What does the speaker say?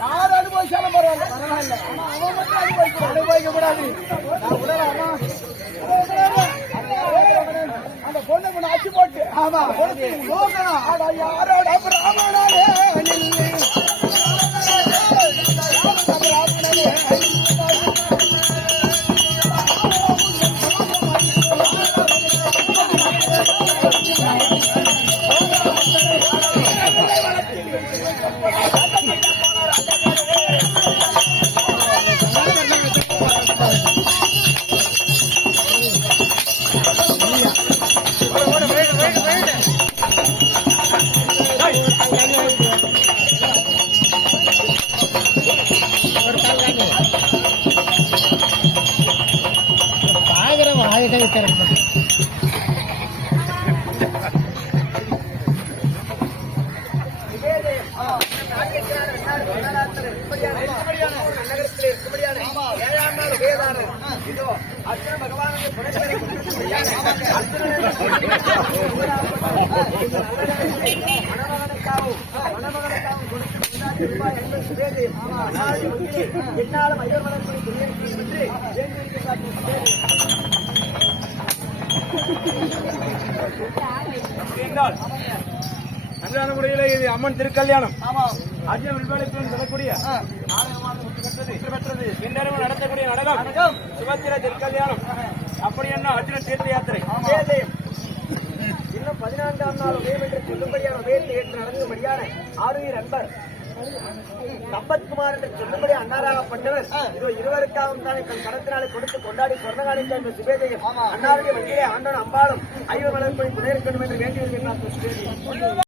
யார் அனுபவிச்சாலும் பரவாயில்ல. ஆனா அவன் மட்டும் அனுபவிக்க கூடாது. அந்த பொண்ணு அச்சு போட்டு ஆமா யாரோட பிராமணனே அன்றாட முறையில இது அம்மன் திருக்கல்யாணம் அர்ஜுன வில்வாலயத்துடன் சொல்லக்கூடிய பின்னரும் நடத்தக்கூடிய நாடகம் சுபத்திர திருக்கல்யாணம். அப்படி என்ன அர்ஜுன தீர்த்த யாத்திரை இன்னும் 14ஆம் நாள் உதயம் என்று சொல்லும்படியான உதயத்தை ஏற்று நடங்கும்படியான ஆளுநர் அன்பர் சம்பத்குமார் என்று சொல்லும்படி அன்னாராகப்பட்டவர் இதோ இருவருக்காகவும் தானே தன் கடத்தினாலே கொடுத்து கொண்டாடி சொர்ணகாலிக்க என்ற சுபேதையும் அன்னாருடைய வங்கியிலே ஆண்டவன் அம்பாலும் ஐவர் வளர்ப்பை புதையிருக்கணும் என்று வேண்டியிருக்கிறார்.